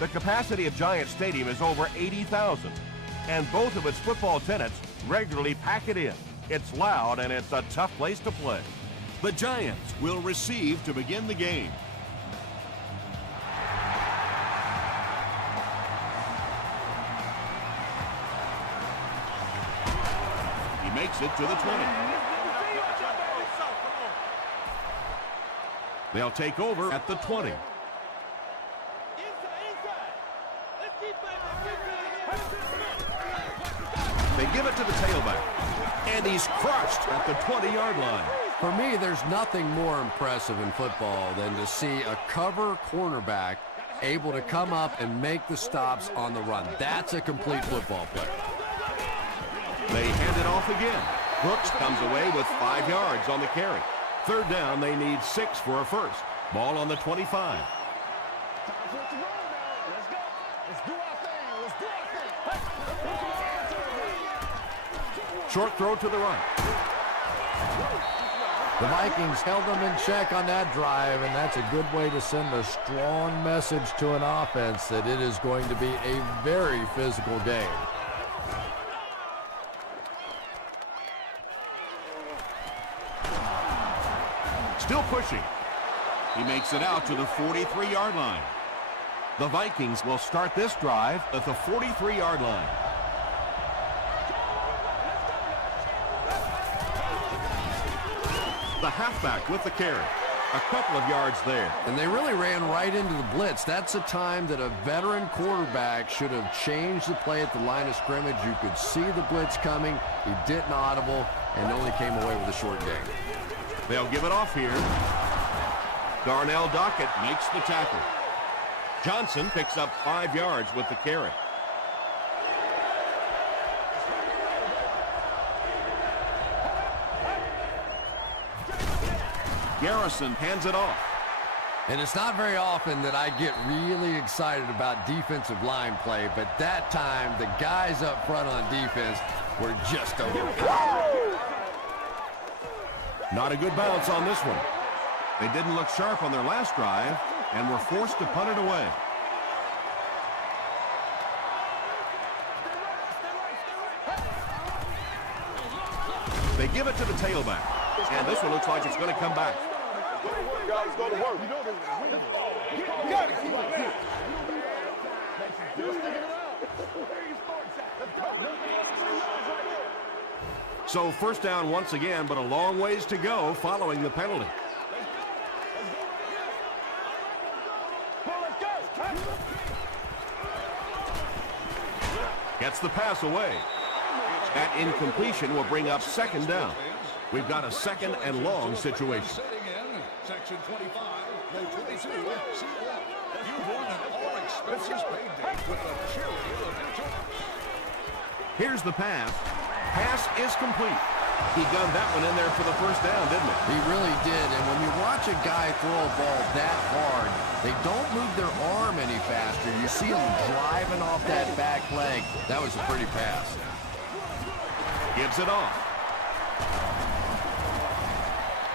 The capacity of Giant Stadium is over 80,000, and both of its football tenants regularly pack it in. It's loud, and it's a tough place to play. The Giants will receive to begin the game. He makes it to the 20. They'll take over at the 20. They give it to the tailback, and he's crushed at the 20-yard line. For me, there's nothing more impressive in football than to see a cover cornerback able to come up and make the stops on the run. That's a complete football play. They hand it off again. Brooks comes away with 5 yards on the carry. Third down, they need 6 for a first. Ball on the 25. Short throw to the right. The Vikings held them in check on that drive, and that's a good way to send a strong message to an offense that it is going to be a very physical game. Still pushing. He makes it out to the 43-yard line. The Vikings will start this drive at the 43-yard line. The halfback with the carry. A couple of yards there. And they really ran right into the blitz. That's a time that a veteran quarterback should have changed the play at the line of scrimmage. You could see the blitz coming. He didn't audible and only came away with a short gain. They'll give it off here. Darnell Dockett makes the tackle. Johnson picks up 5 yards with the carry. Garrison hands it off. And it's not very often that I get really excited about defensive line play, but that time the guys up front on defense were just overpowered. Not a good bounce on this one. They didn't look sharp on their last drive and were forced to punt it away. They give it to the tailback, and this one looks like it's going to come back. So first down once again, but a long ways to go following the penalty. Gets the pass away. That incompletion will bring up second down. We've got a second and long situation. Section 25, row 22, you've won an all-expenses paid date with a cheerleader of your choice. Here's the pass. Pass is complete. He gunned that one in there for the first down, didn't he? He really did, and when you watch a guy throw a ball that hard, they don't move their arm any faster. You see them driving off that back leg. That was a pretty pass. Gives it off.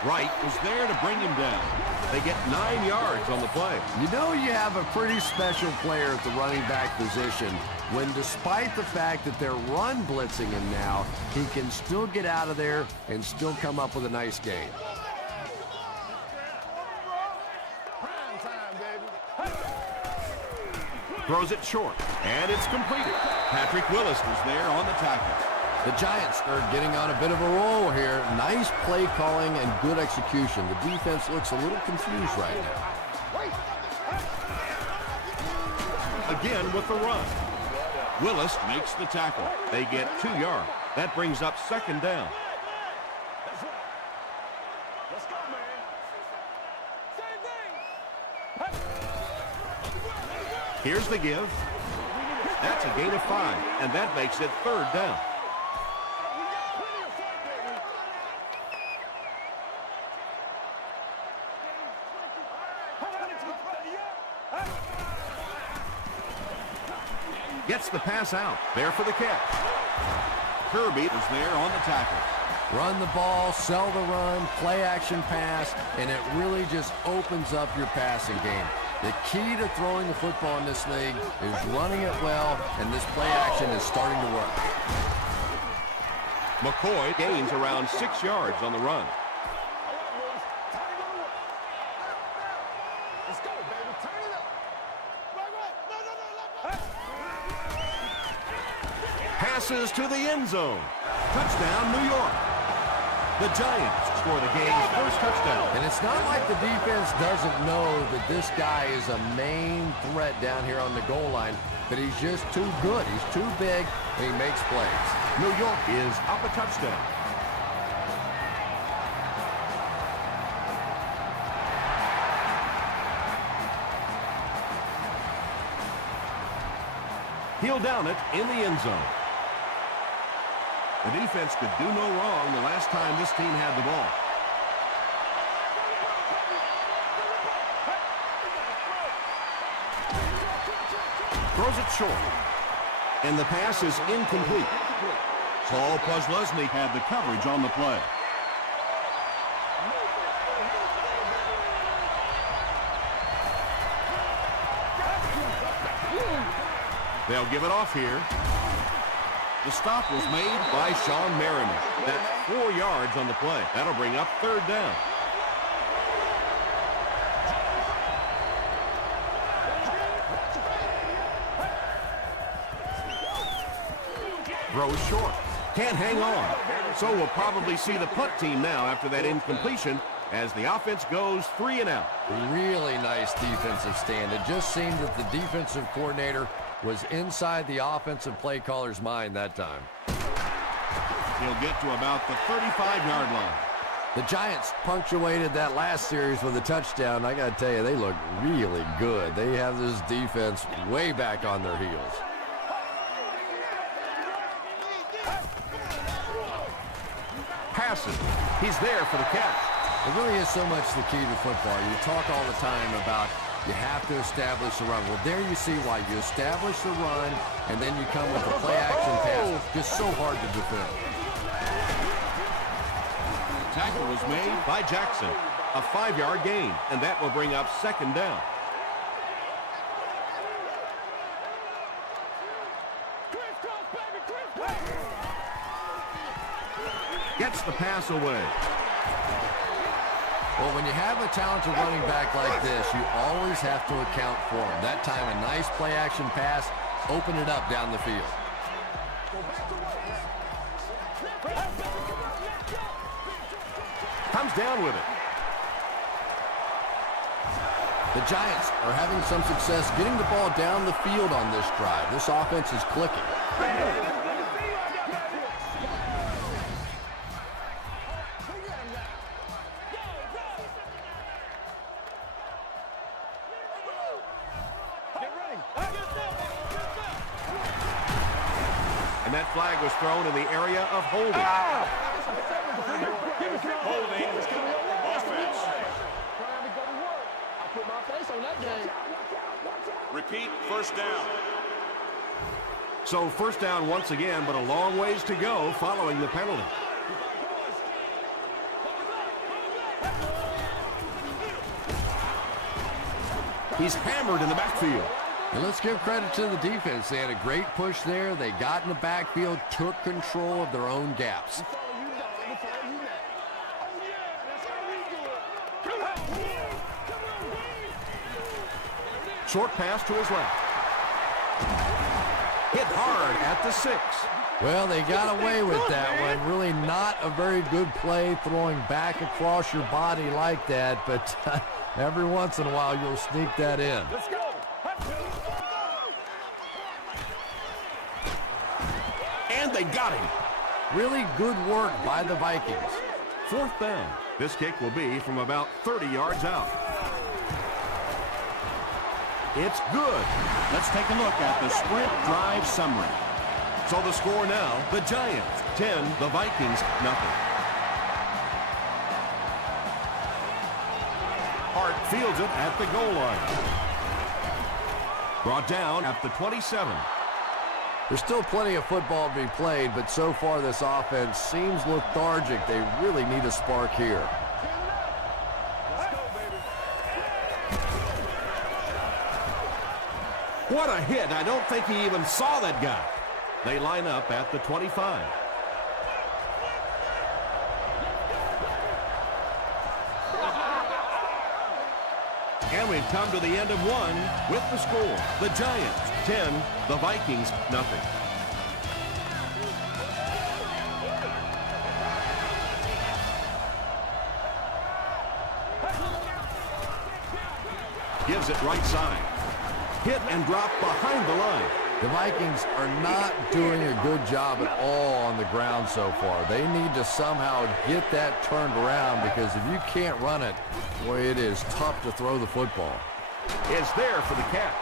Wright was there to bring him down. They get 9 yards on the play. You know you have a pretty special player at the running back position when, despite the fact that they're run blitzing him now, he can still get out of there and still come up with a nice gain. Throws it short, and it's completed. Patrick Willis was there on the tackle. The Giants are getting on a bit of a roll here. Nice play calling and good execution. The defense looks a little confused right now. Again with the run. Willis makes the tackle. They get 2 yards. That brings up second down. Here's the give. That's a gain of 5, and that makes it third down. Gets the pass out. There for the catch. Kirby was there on the tackle. Run the ball, sell the run, play action pass, and it really just opens up your passing game. The key to throwing the football in this league is running it well, and this play action is starting to work. McCoy gains around 6 yards on the run. Passes to the end zone. Touchdown, New York. The Giants score the game's first touchdown. And it's not like the defense doesn't know that this guy is a main threat down here on the goal line, but he's just too good. He's too big, and he makes plays. New York is up a touchdown. He'll down it in the end zone. The defense could do no wrong the last time this team had the ball. Throws it short. And the pass is incomplete. Paul Posluszny had the coverage on the play. They'll give it off here. The stop was made by Sean Merriman. That's 4 yards on the play. That'll bring up third down. Throws short. Can't hang on. So we'll probably see the punt team now after that incompletion as the offense goes 3 and out. Really nice defensive stand. It just seemed that the defensive coordinator was inside the offensive play caller's mind that time. He'll get to about the 35-yard line. The Giants punctuated that last series with a touchdown. I got to tell you, they look really good. They have this defense way back on their heels. Passes. He's there for the catch. It really is so much the key to football. You talk all the time about you have to establish the run. Well, there you see why you establish the run, and then you come with a play-action pass. It's just so hard to defend. The tackle was made by Jackson. A 5-yard gain, and that will bring up second down. Gets the pass away. Well, when you have a talented running back like this, you always have to account for him. That time, a nice play-action pass, open it up down the field. Comes down with it. The Giants are having some success getting the ball down the field on this drive. This offense is clicking. And that flag was thrown in the area of holding. Holding. Offense. Repeat, first down. So first down once again, but a long ways to go following the penalty. He's hammered in the backfield. And let's give credit to the defense. They had a great push there. They got in the backfield, took control of their own gaps. Short pass to his left. Hit hard at the 6. Well, they got away with that one. Really not a very good play throwing back across your body like that, but every once in a while you'll sneak that in. Let's go. And they got him. Really good work by the Vikings. Fourth down. This kick will be from about 30 yards out. It's good. Let's take a look at the sprint drive summary. So the score now, the Giants 10, the Vikings nothing. Hart fields it at the goal line. Brought down at the 27. There's still plenty of football to be played, but so far this offense seems lethargic. They really need a spark here. What a hit. I don't think he even saw that guy. They line up at the 25. And we've come to the end of one with the score. The Giants 10, the Vikings nothing. Gives it right side. Hit and drop behind the line. The Vikings are not doing a good job at all on the ground so far. They need to somehow get that turned around, because if you can't run it, boy, it is tough to throw the football. It's there for the catch.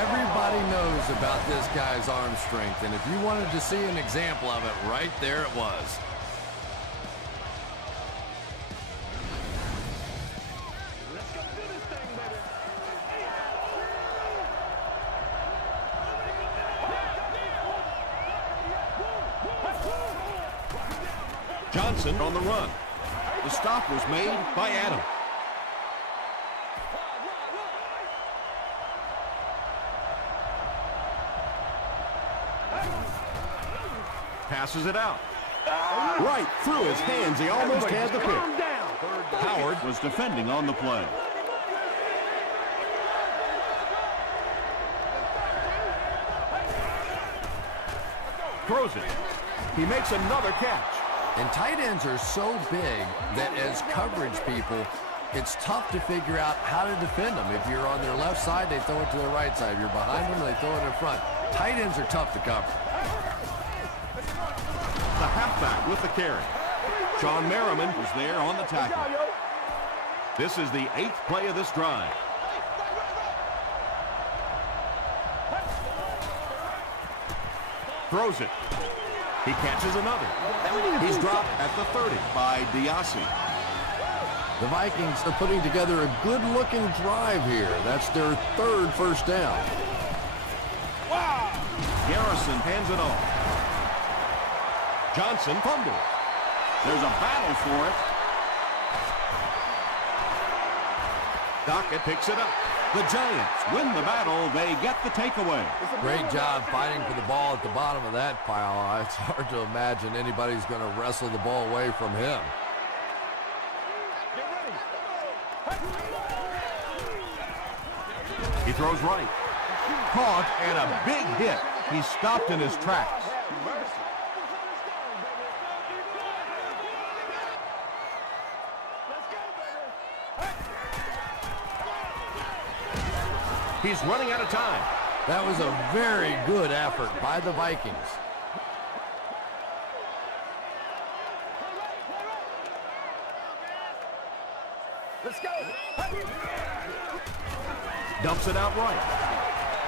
Everybody knows about this guy's arm strength, and if you wanted to see an example of it, right there it was. Johnson on the run. The stop was made by Adam. Passes it out. Right through his hands. He almost had the pick. Howard was defending on the play. Throws it. He makes another catch. And tight ends are so big that as coverage people, it's tough to figure out how to defend them. If you're on their left side, they throw it to their right side. If you're behind them, they throw it in front. Tight ends are tough to cover. The halfback with the carry. Sean Merriman was there on the tackle. This is the 8th play of this drive. Throws it. He catches another. He's dropped at the 30 by Diassi. The Vikings are putting together a good-looking drive here. That's their 3rd first down. Wow! Garrison hands it off. Johnson fumbles. There's a battle for it. Dockett picks it up. The Giants win the battle. They get the takeaway. Great job fighting for the ball at the bottom of that pile. It's hard to imagine anybody's going to wrestle the ball away from him. He throws right. Caught and a big hit. He stopped in his tracks. He's running out of time. That was a very good effort by the Vikings. Let's go. Dumps it out right.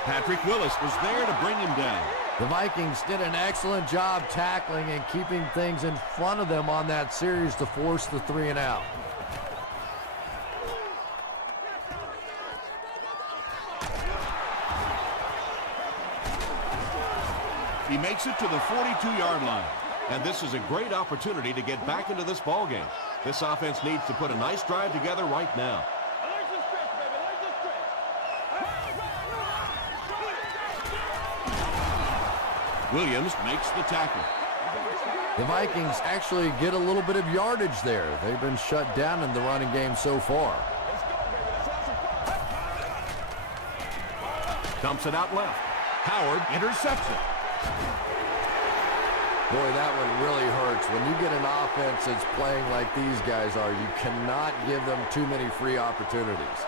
Patrick Willis was there to bring him down. The Vikings did an excellent job tackling and keeping things in front of them on that series to force the 3 and out. He makes it to the 42-yard line. And this is a great opportunity to get back into this ballgame. This offense needs to put a nice drive together right now. Williams makes the tackle. The Vikings actually get a little bit of yardage there. They've been shut down in the running game so far. Dumps it out left. Howard intercepts it. Boy, that one really hurts. When you get an offense that's playing like these guys are, you cannot give them too many free opportunities.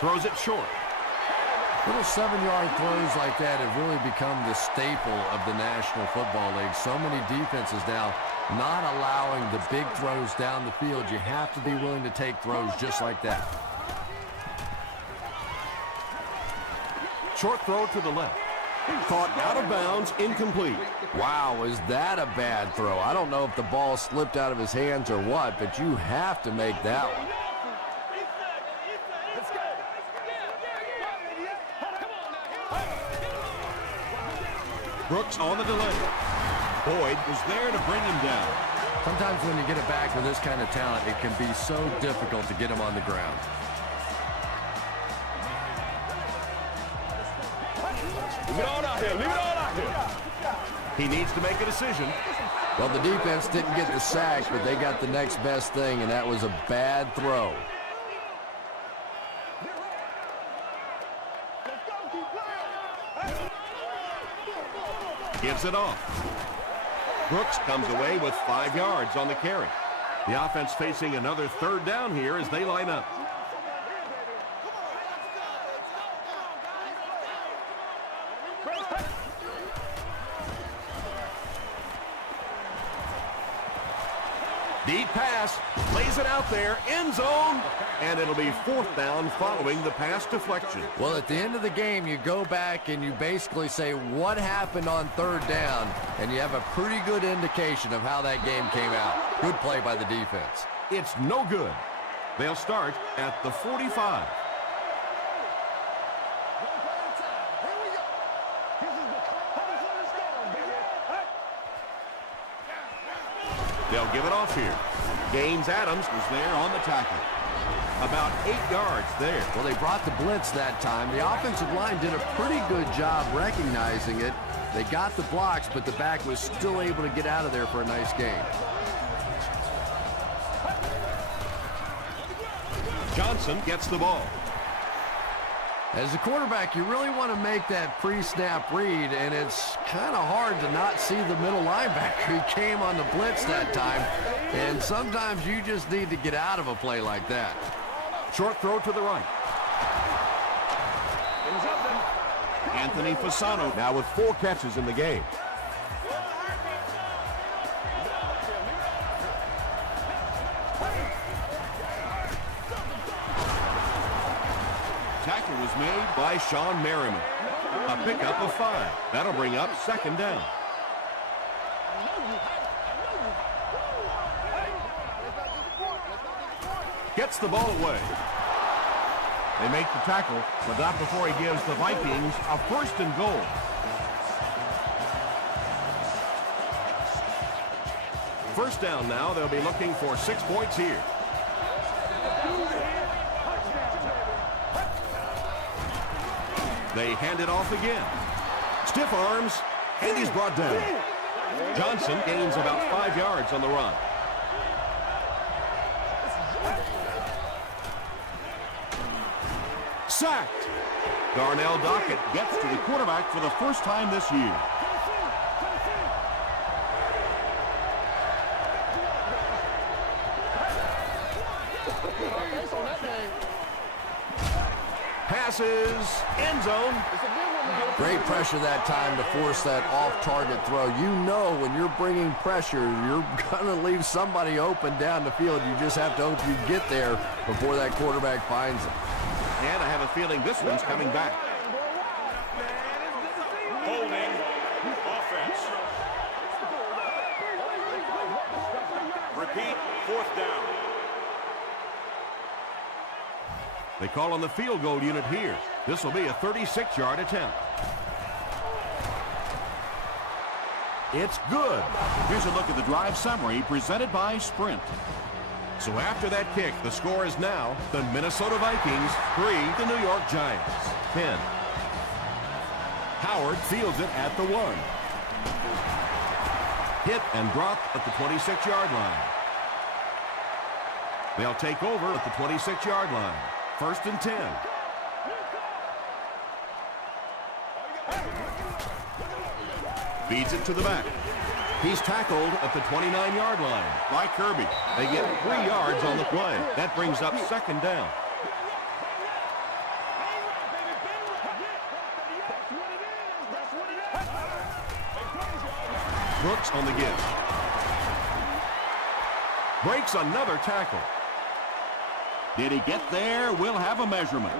Throws it short. Little 7-yard throws like that have really become the staple of the National Football League. So many defenses now not allowing the big throws down the field. You have to be willing to take throws just like that. Short throw to the left. Caught out of bounds, incomplete. Wow, was that a bad throw? I don't know if the ball slipped out of his hands or what, but you have to make that one. Brooks on the delay. Boyd was there to bring him down. Sometimes when you get it back with this kind of talent, it can be so difficult to get him on the ground. Leave it all out here. Leave it all out here. He needs to make a decision. Well, the defense didn't get the sack, but they got the next best thing, and that was a bad throw. Gives it off. Brooks comes away with 5 yards on the carry. The offense facing another third down here as they line up. Deep pass, lays it out there, end zone, and it'll be 4th down following the pass deflection. Well, at the end of the game, you go back and you basically say what happened on 3rd down, and you have a pretty good indication of how that game came out. Good play by the defense. It's no good. They'll start at the 45. They'll give it off here. Gaines Adams was there on the tackle. About 8 yards there. Well, they brought the blitz that time. The offensive line did a pretty good job recognizing it. They got the blocks, but the back was still able to get out of there for a nice gain. Johnson gets the ball. As a quarterback, you really want to make that pre-snap read, and it's kind of hard to not see the middle linebacker. He came on the blitz that time, and sometimes you just need to get out of a play like that. Short throw to the right. Anthony Fasano Now with 4 catches in the game. Tackle was made by Sean Merriman. A pickup of 5. That'll bring up 2nd down. Gets the ball away. They make the tackle, but not before he gives the Vikings a 1st and goal. First down now. They'll be looking for 6 points here. They hand it off again. Stiff arms, and he's brought down. Johnson gains about 5 yards on the run. Sacked. Darnell Dockett gets to the quarterback for the first time this year. Passes, end zone. Great pressure that time to force that off-target throw. You know when you're bringing pressure, you're going to leave somebody open down the field. You just have to hope you get there before that quarterback finds him. And I have a feeling this one's coming back. Holding offense. Repeat, 4th down. They call on the field goal unit here. This will be a 36-yard attempt. It's good. Here's a look at the drive summary presented by Sprint. So after that kick, the score is now the Minnesota Vikings 3, the New York Giants 10. Howard fields it at the 1. Hit and dropped at the 26-yard line. They'll take over at the 26-yard line. 1st and 10. Feeds it to the back. He's tackled at the 29-yard line by Kirby. They get 3 yards on the play. That brings up 2nd down. Brooks on the give. Breaks another tackle. Did he get there? We'll have a measurement.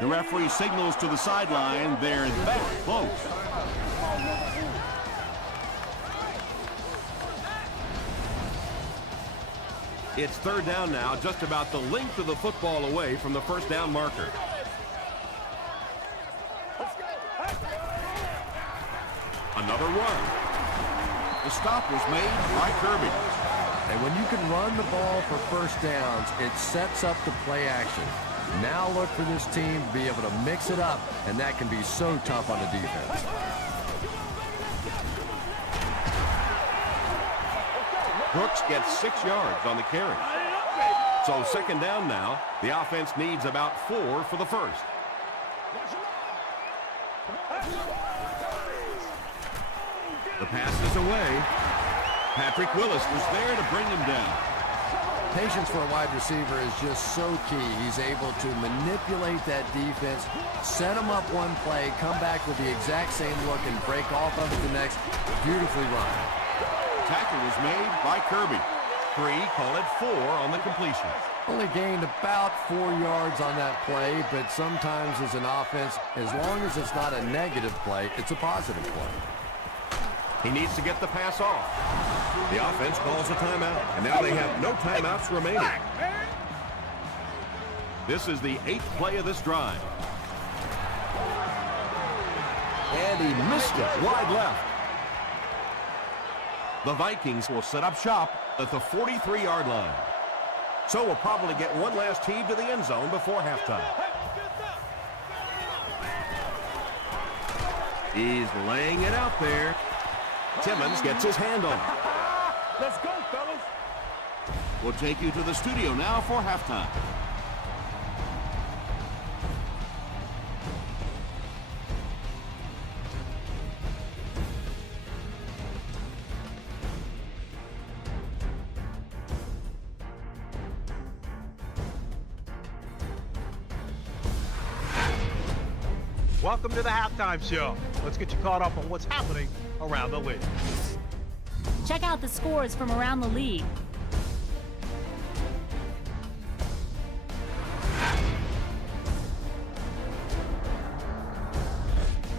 The referee signals to the sideline. They're that close. It's 3rd down now, just about the length of the football away from the 1st down marker. Another one. The stop was made by Kirby. And when you can run the ball for first downs, it sets up the play action. Now look for this team to be able to mix it up, and that can be so tough on the defense. Brooks gets 6 yards on the carry. So second down now. The offense needs about 4 for the first. The pass is away. Patrick Willis was there to bring him down. Patience for a wide receiver is just so key. He's able to manipulate that defense, set them up one play, come back with the exact same look, and break off of it the next. Beautifully run. Tackle was made by Kirby. 3, call it 4 on the completion. Only gained about 4 yards on that play, but sometimes as an offense, as long as it's not a negative play, it's a positive play. He needs to get the pass off. The offense calls a timeout, and now they have no timeouts remaining. This is the 8th play of this drive. And he missed it wide left. The Vikings will set up shop at the 43-yard line. So we'll probably get one last heave to the end zone before halftime. He's laying it out there. Timmons gets his hand on it. Let's go, fellas. We'll take you to the studio now for halftime. Welcome to the halftime show. Let's get you caught up on what's happening around the league. Check out the scores from around the league.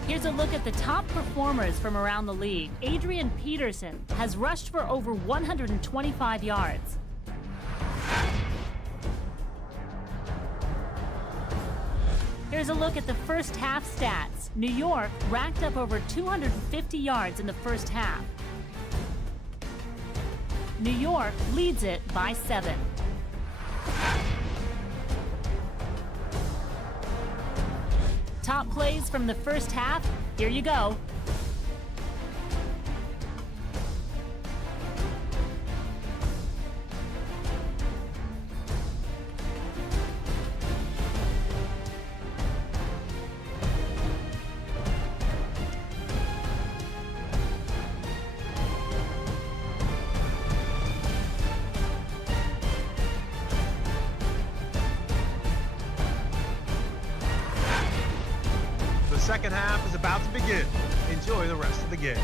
Here's a look at the top performers from around the league. Adrian Peterson has rushed for over 125 yards. Here's a look at the first half stats. New York racked up over 250 yards in the first half. New York leads it by 7. Top plays from the first half, here you go. The second half is about to begin. Enjoy the rest of the game.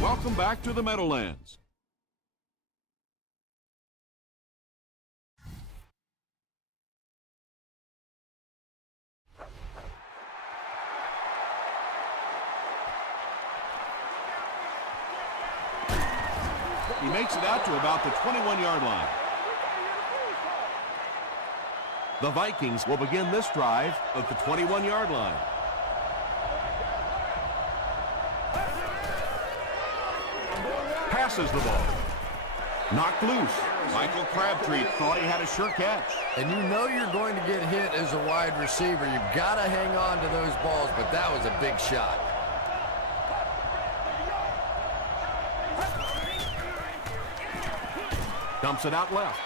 Welcome back to the Meadowlands. He makes it out to about the 21-yard line. The Vikings will begin this drive at the 21-yard line. Passes the ball. Knocked loose. Michael Crabtree thought he had a sure catch. And you know you're going to get hit as a wide receiver. You've got to hang on to those balls, but that was a big shot. Dumps it out left.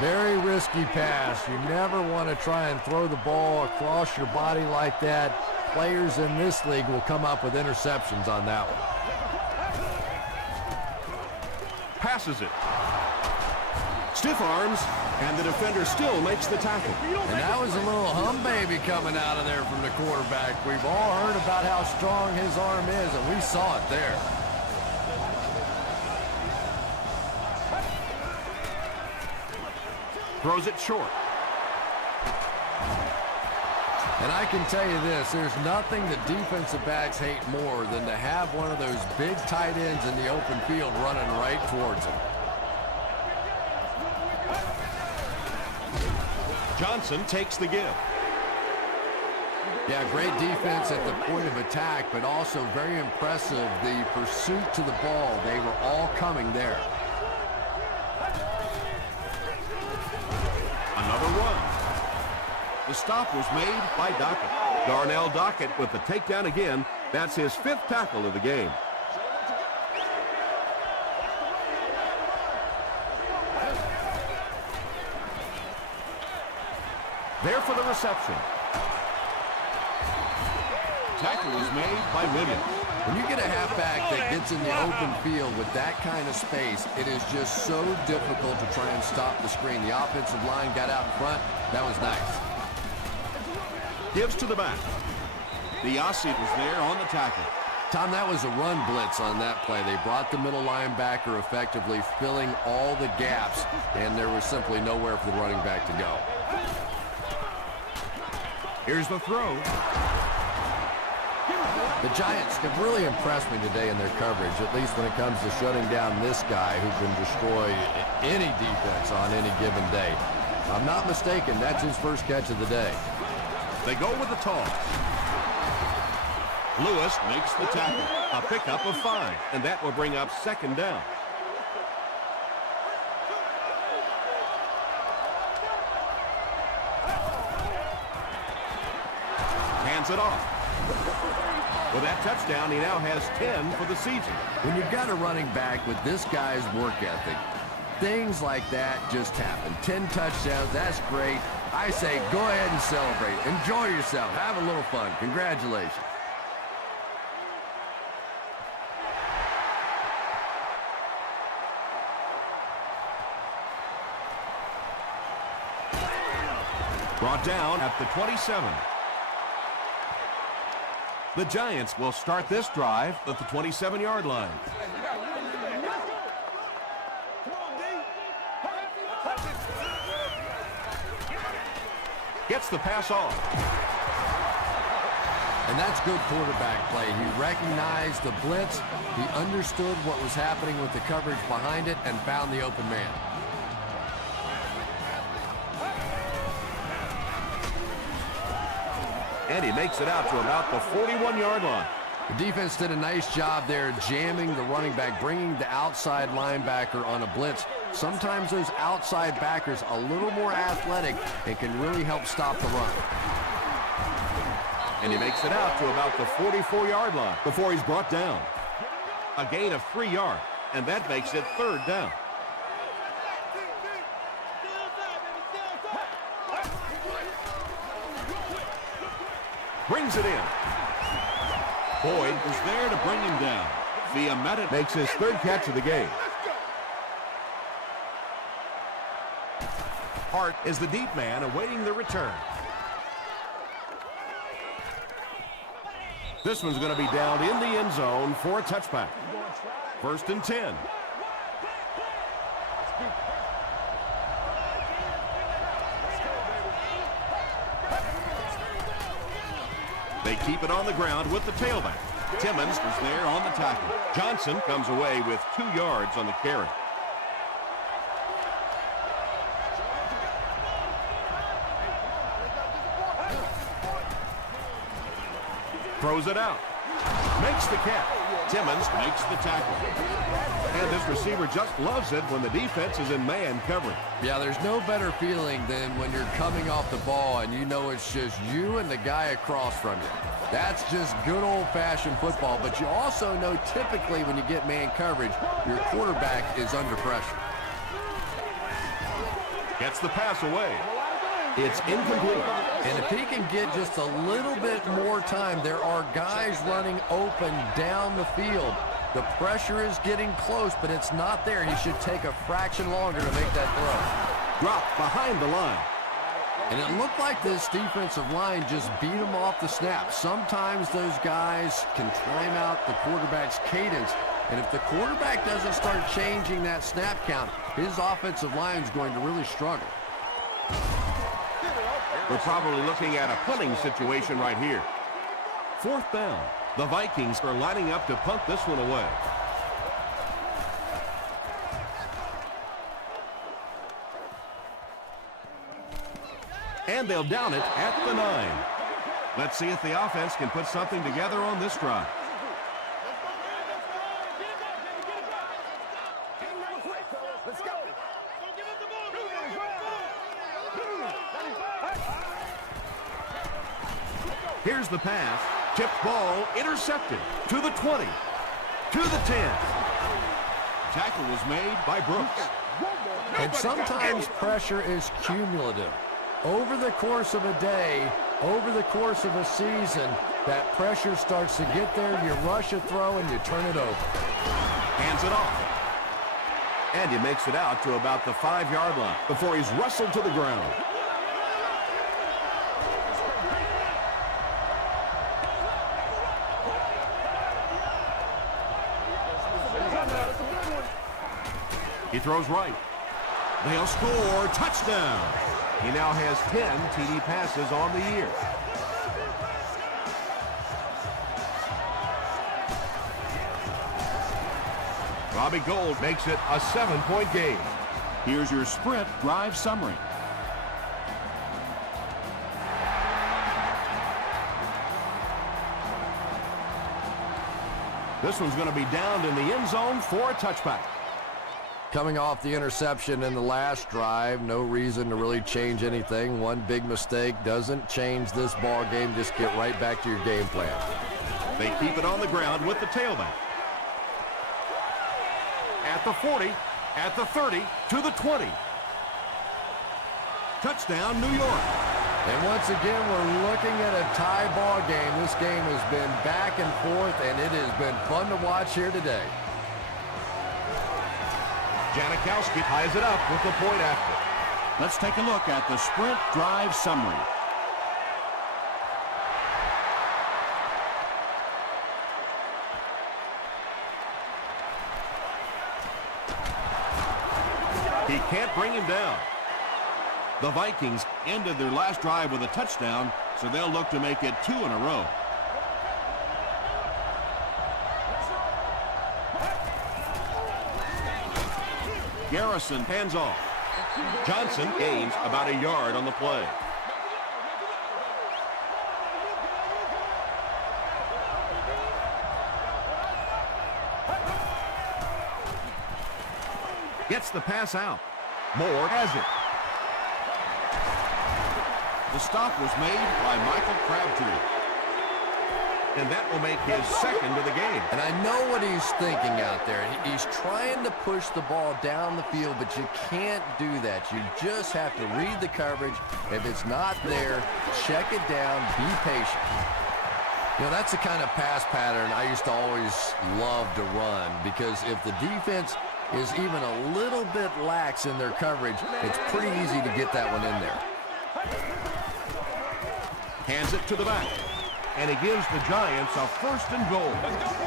Very risky pass. You never want to try and throw the ball across your body like that. Players in this league will come up with interceptions on that one. Passes it. Stiff arms, and the defender still makes the tackle. And that was a little hum baby coming out of there from the quarterback. We've all heard about how strong his arm is, and we saw it there. Throws it short. And I can tell you this, there's nothing that defensive backs hate more than to have one of those big tight ends in the open field running right towards them. Johnson takes the give. Yeah, great defense at the point of attack, but also very impressive the pursuit to the ball. They were all coming there. Another run. The stop was made by Dockett. Darnell Dockett with the takedown again. That's his 5th tackle of the game. There for the reception. Tackle was made by Williams. When you get a halfback that gets in the open field with that kind of space, it is just so difficult to try and stop the screen. The offensive line got out in front. That was nice. Gives to the back. The Aussie was there on the tackle. Tom, that was a run blitz on that play. They brought the middle linebacker effectively filling all the gaps, and there was simply nowhere for the running back to go. Here's the throw. The Giants have really impressed me today in their coverage, at least when it comes to shutting down this guy who can destroy any defense on any given day. If I'm not mistaken, that's his first catch of the day. They go with the toss. Lewis makes the tackle. A pickup of 5, and that will bring up 2nd down. Hands it off. With that touchdown, he now has 10 for the season. When you've got a running back with this guy's work ethic, things like that just happen. 10 touchdowns, that's great. I say go ahead and celebrate. Enjoy yourself. Have a little fun. Congratulations. Brought down at the 27. The Giants will start this drive at the 27-yard line. Gets the pass off. And that's good quarterback play. He recognized the blitz, he understood what was happening with the coverage behind it, and found the open man. And he makes it out to about the 41-yard line. The defense did a nice job there jamming the running back, bringing the outside linebacker on a blitz. Sometimes those outside backers a little more athletic and can really help stop the run. And he makes it out to about the 44-yard line before he's brought down. A gain of 3 yards, and that makes it 3rd down. Brings it in. Boyd was there to bring him down. Fiammetta Makes his 3rd catch of the game. Hart is the deep man awaiting the return. This one's going to be down in the end zone for a touchback. 1st and 10. They keep it on the ground with the tailback. Timmons was there on the tackle. Johnson comes away with 2 yards on the carry. Throws it out. Makes the catch. Timmons makes the tackle. And this receiver just loves it when the defense is in man coverage. Yeah, there's no better feeling than when you're coming off the ball and you know it's just you and the guy across from you. That's just good old-fashioned football, but you also know typically when you get man coverage, your quarterback is under pressure. Gets the pass away. It's incomplete. And if he can get just a little bit more time, there are guys running open down the field. The pressure is getting close, but it's not there. He should take a fraction longer to make that throw. Dropped behind the line. And it looked like this defensive line just beat him off the snap. Sometimes those guys can time out the quarterback's cadence. And if the quarterback doesn't start changing that snap count, his offensive line is going to really struggle. We're probably looking at a punting situation right here. 4th down. The Vikings are lining up to punt this one away. And they'll down it at the 9. Let's see if the offense can put something together on this drive. Here's the pass. Tipped ball intercepted to the 20, to the 10. Tackle was made by Brooks. And sometimes pressure is cumulative. Over the course of a day, over the course of a season, that pressure starts to get there, you rush a throw, and you turn it over. Hands it off. And he makes it out to about the 5-yard line before he's wrestled to the ground. He throws right. They'll score. Touchdown. He now has 10 TD passes on the year. Robbie Gould makes it a 7-point game. Here's your sprint drive summary. This one's going to be downed in the end zone for a touchback. Coming off the interception in the last drive, no reason to really change anything. One big mistake doesn't change this ball game. Just get right back to your game plan. They keep it on the ground with the tailback. At the 40, at the 30, to the 20. Touchdown, New York. And once again, we're looking at a tie ball game. This game has been back and forth, and it has been fun to watch here today. Janikowski ties it up with the point after. Let's take a look at the sprint drive summary. He can't bring him down. The Vikings ended their last drive with a touchdown, so they'll look to make it 2 in a row. Garrison hands off. Johnson gains about a yard on the play. Gets the pass out. Moore has it. The stop was made by Michael Crabtree. And that will make his second of the game. And I know what he's thinking out there. He's trying to push the ball down the field, but you can't do that. You just have to read the coverage. If it's not there, check it down, be patient. You know, that's the kind of pass pattern I used to always love to run, because if the defense is even a little bit lax in their coverage, it's pretty easy to get that one in there. Hands it to the back. And he gives the Giants a 1st and goal.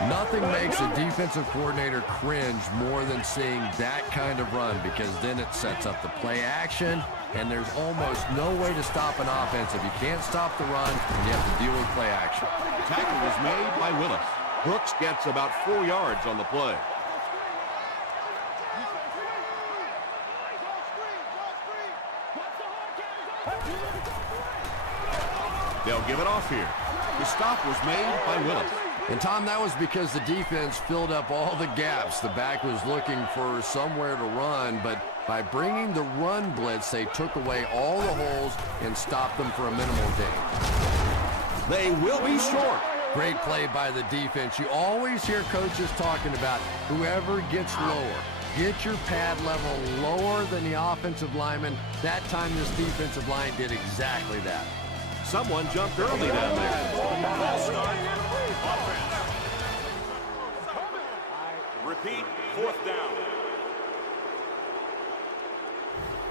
Nothing makes a defensive coordinator cringe more than seeing that kind of run, because then it sets up the play action, and there's almost no way to stop an offense if you can't stop the run and you have to deal with play action. Tackle was made by Willis. Brooks gets about 4 yards on the play. They'll give it off here. The stop was made by Willis. And, Tom, that was because the defense filled up all the gaps. The back was looking for somewhere to run, but by bringing the run blitz, they took away all the holes and stopped them for a minimal gain. They will be short. Great play by the defense. You always hear coaches talking about whoever gets lower. Get your pad level lower than the offensive lineman. That time this defensive line did exactly that. Someone jumped early down there. Ball start. Offense. Repeat, 4th down.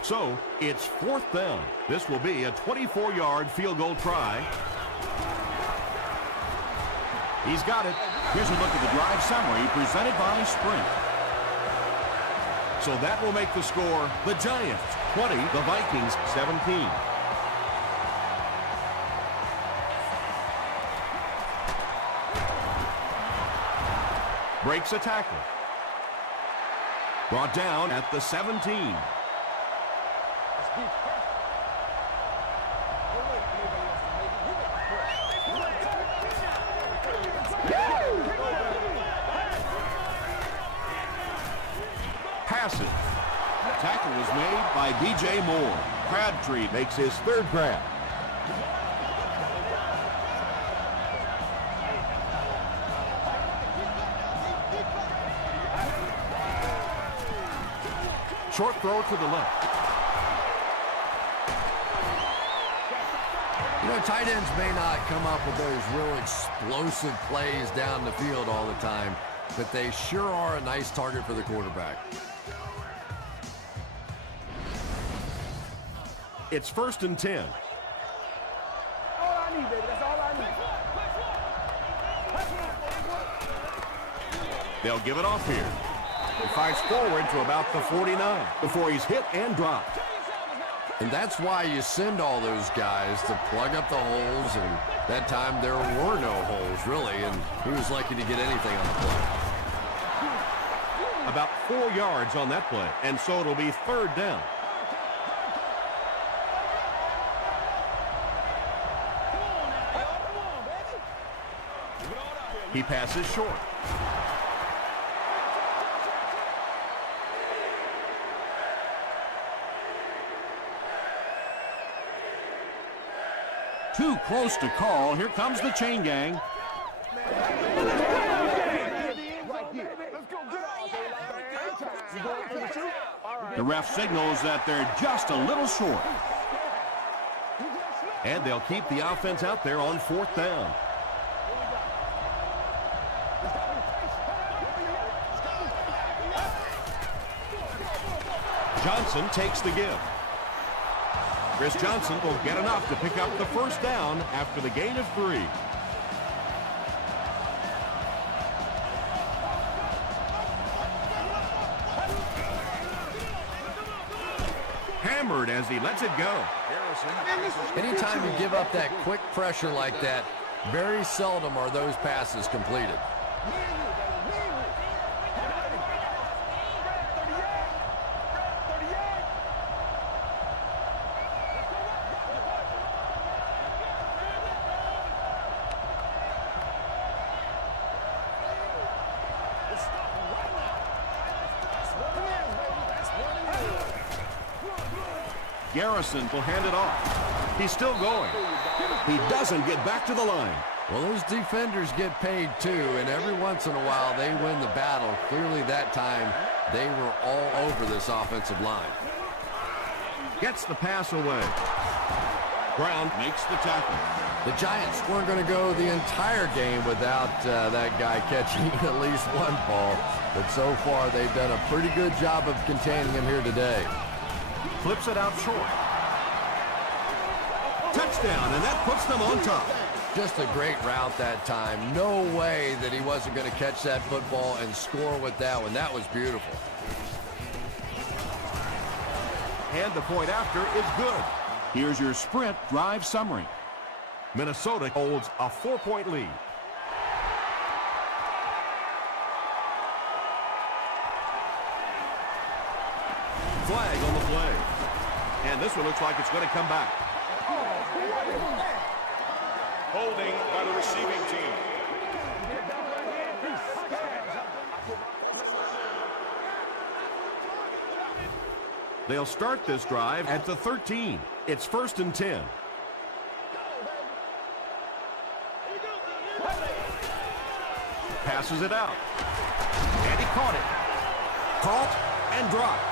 So, it's 4th down. This will be a 24-yard field goal try. He's got it. Here's a look at the drive summary presented by Sprint. So that will make the score the Giants 20, the Vikings 17. Breaks a tackle. Brought down at the 17. passes. Tackle was made by B.J. Moore. Crabtree Makes his third grab. Short throw to the left. You know, tight ends may not come up with those real explosive plays down the field all the time, but they sure are a nice target for the quarterback. It's 1st and 10. All I need, baby. That's all I need. They'll give it off here. He fights forward to about the 49 before he's hit and dropped. And that's why you send all those guys to plug up the holes, and that time there were no holes, really, and he was lucky to get anything on the play. About 4 yards on that play, and so it'll be 3rd down. He passes short. Too close to call. Here comes the chain gang. The ref signals that they're just a little short. And they'll keep the offense out there on 4th down. Johnson takes the give. Chris Johnson will get enough to pick up the 1st down after the gain of 3. Hammered as he lets it go. Anytime you give up that quick pressure like that, very seldom are those passes completed. Garrison will hand it off. He's still going. He doesn't get back to the line. Well, those defenders get paid too, and every once in a while they win the battle. Clearly that time they were all over this offensive line. Gets the pass away. Brown makes the tackle. The Giants weren't going to go the entire game without that guy catching at least one ball, but so far they've done a pretty good job of containing him here today. Flips it out short. Touchdown, and that puts them on top. Just a great route that time. No way that he wasn't going to catch that football and score with that one. That was beautiful. And the point after is good. Here's your sprint drive summary. Minnesota holds a 4-point lead. Flag on the play. And this one looks like it's going to come back. Holding by the receiving team. They'll start this drive at the 13. It's 1st and 10. Passes it out. And he caught it. Caught and dropped.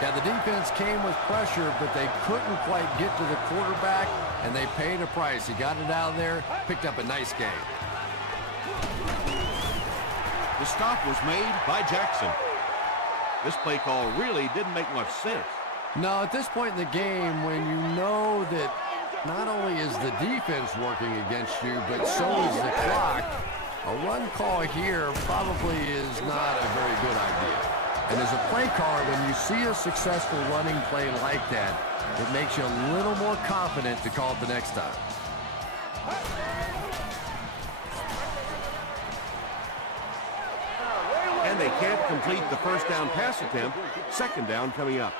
Yeah, the defense came with pressure, but they couldn't quite get to the quarterback, and they paid a price. He got it out of there, picked up a nice game. The stop was made by Jackson. This play call really didn't make much sense. No, at this point in the game, when you know that not only is the defense working against you, but so is the clock, a run call here probably is not a very good idea. And as a play caller, when you see a successful running play like that, it makes you a little more confident to call it the next time. And they can't complete the 1st down pass attempt. 2nd down coming up.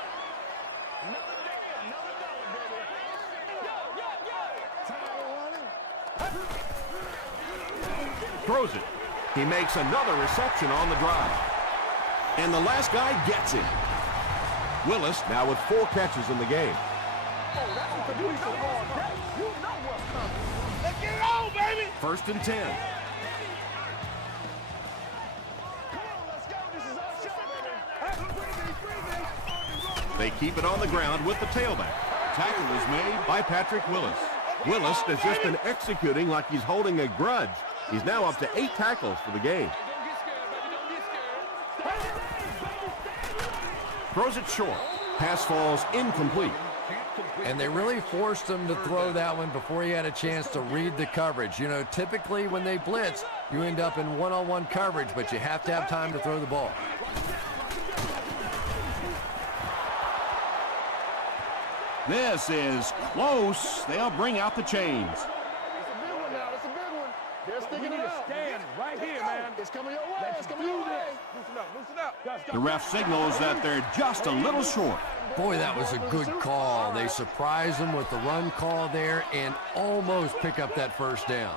Throws it. He makes another reception on the drive. And the last guy gets it. Willis Now with 4 catches in the game. Oh, that's what you do all day. You know what's coming. Let's get it on, baby. 1st and 10. Come on, let's go. This is our shot, baby. Hey, They keep it on the ground with the tailback. Tackle was made by Patrick Willis. Willis has just been executing like he's holding a grudge. He's now up to 8 tackles for the game. Throws it short. Pass falls incomplete. And they really forced him to throw that one before he had a chance to read the coverage. You know, typically when they blitz, you end up in one-on-one coverage, but you have to have time to throw the ball. This is close. They'll bring out the chains. It's a big one now. It's a big one. They're sticking You it need to out. stand right here, man. It's coming your way. It's coming your way. Loosen up, loosen up. The ref signals that they're just a little short. Boy, that was a good call. They surprised him with the run call there and almost pick up that 1st down.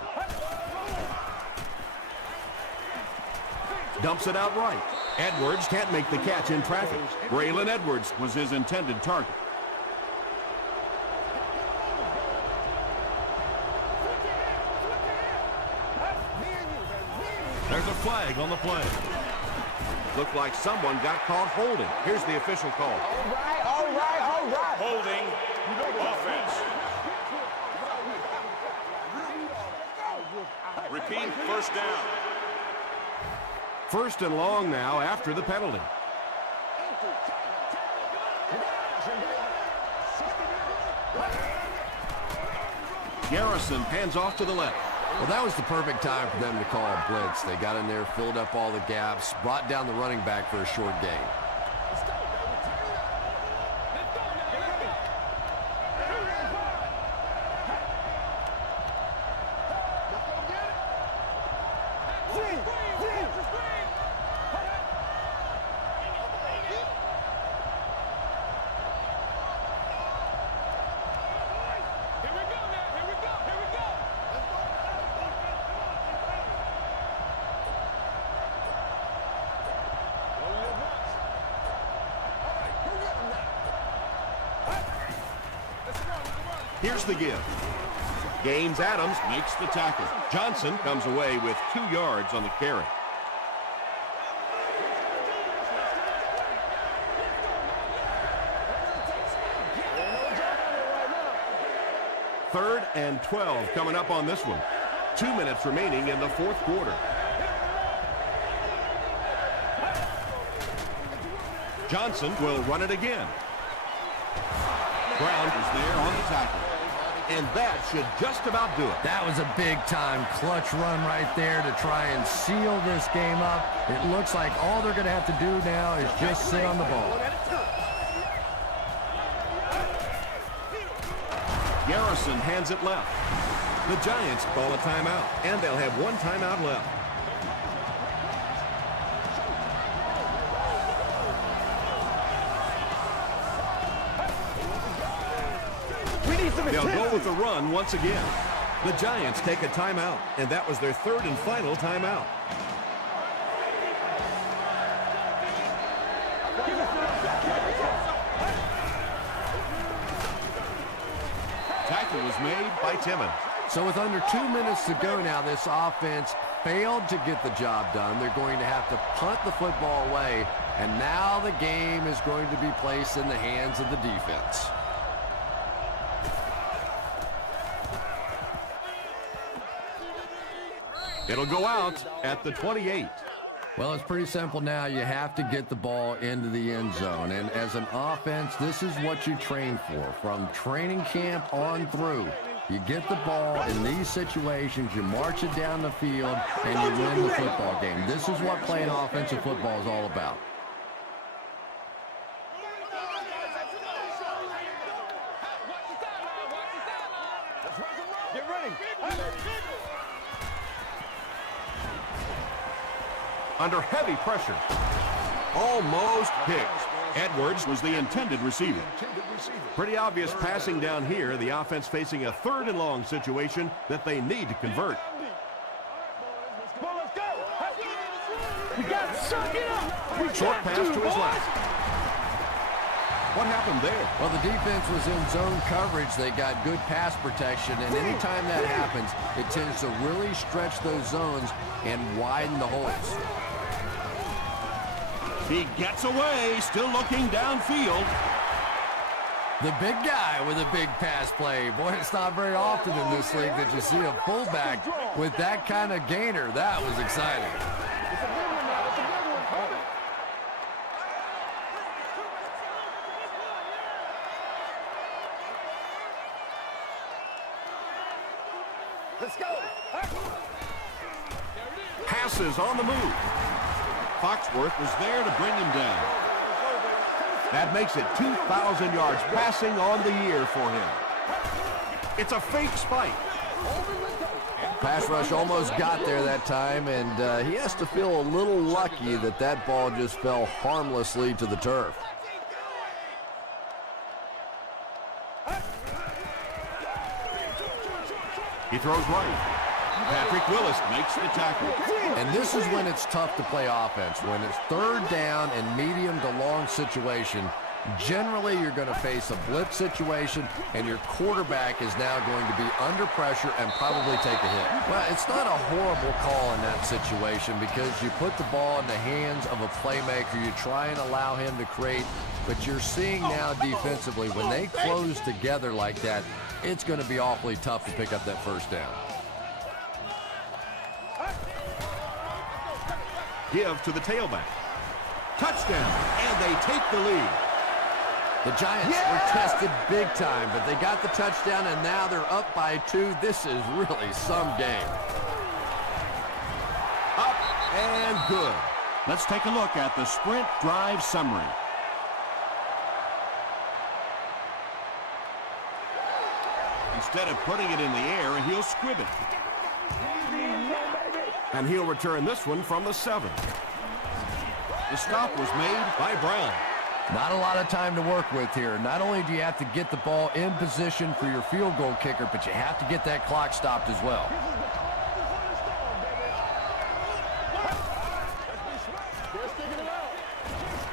Dumps it out right. Edwards can't make the catch in traffic. Braylon Edwards was his intended target. There's a flag on the play. Looked like someone got caught holding. Here's the official call. All right, all right, all right. Holding offense. Repeat, 1st down. 1st and long now after the penalty. Garrison hands off to the left. Well, that was the perfect time for them to call a blitz. They got in there, filled up all the gaps, brought down the running back for a short gain. Here's the give. Gaines Adams makes the tackle. Johnson comes away with 2 yards on the carry. Third and 12 coming up on this one. 2 minutes remaining in the 4th quarter. Johnson will run it again. Brown is there on the tackle. And that should just about do it. That was a big-time clutch run right there to try and seal this game up. It looks like all they're going to have to do now is just sit on the ball. Garrison hands it left. The Giants call a timeout, and they'll have 1 timeout left. They'll go with the run once again. The Giants take a timeout, and that was their 3rd and final timeout. Tackle was made by Timmons. So with under 2 minutes to go now, this offense failed to get the job done. They're going to have to punt the football away, and now the game is going to be placed in the hands of the defense. It'll go out at the 28. Well, it's pretty simple now. You have to get the ball into the end zone. And as an offense, this is what you train for. From training camp on through, you get the ball in these situations, you march it down the field, and you win the football game. This is what playing offensive football is all about. Get ready. Under heavy pressure. Almost picked. Edwards was the intended receiver. Pretty obvious passing down here. The offense facing a 3rd and long situation that they need to convert. We got to suck it up. Short pass to his left. What happened there? Well, the defense was in zone coverage. They got good pass protection, and anytime that happens, it tends to really stretch those zones and widen the holes. He gets away, still looking downfield. The big guy with a big pass play. Boy, it's not very often in this league that you see a fullback with that kind of gainer. That was exciting. It's a big one now. It's a big one. Let's go. Passes on the move. Foxworth was there to bring him down. That makes it 2,000 yards passing on the year for him. It's a fake spike. Pass rush almost got there that time, and he has to feel a little lucky that that ball just fell harmlessly to the turf. He throws right. Patrick Willis makes the tackle. And this is when it's tough to play offense. When it's third down and medium to long situation, generally you're going to face a blitz situation, and your quarterback is now going to be under pressure and probably take a hit. Well, it's not a horrible call in that situation because you put the ball in the hands of a playmaker. You try and allow him to create, but you're seeing now defensively, when they close together like that, it's going to be awfully tough to pick up that first down. Give to the tailback. Touchdown, and they take the lead. The Giants were tested big time, but they got the touchdown, and now they're up by 2. This is really some game. Up and good. Let's take a look at the sprint drive summary. Instead of putting it in the air, he'll squib it. And he'll return this one from the 7. The stop was made by Brown. Not a lot of time to work with here. Not only do you have to get the ball in position for your field goal kicker, but you have to get that clock stopped as well.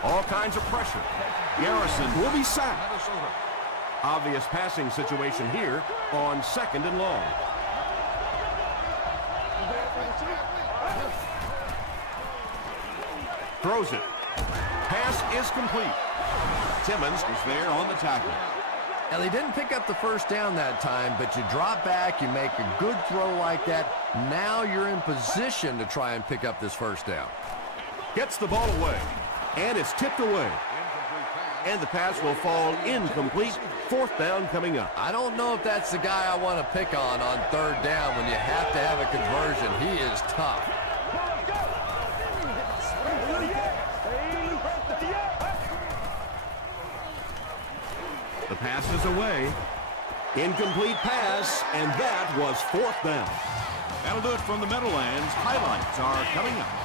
All kinds of pressure. Garrison will be sacked. Obvious passing situation here on 2nd and long. Throws it. Pass is complete. Timmons was there on the tackle. Now, they didn't pick up the first down that time, but you drop back, you make a good throw like that. Now you're in position to try and pick up this first down. Gets the ball away, and it's tipped away. And the pass will fall incomplete. 4th down coming up. I don't know if that's the guy I want to pick on 3rd down when you have to have a conversion. He is tough. The pass is away. Incomplete pass, and that was 4th down. That'll do it from the Meadowlands. Highlights are coming up.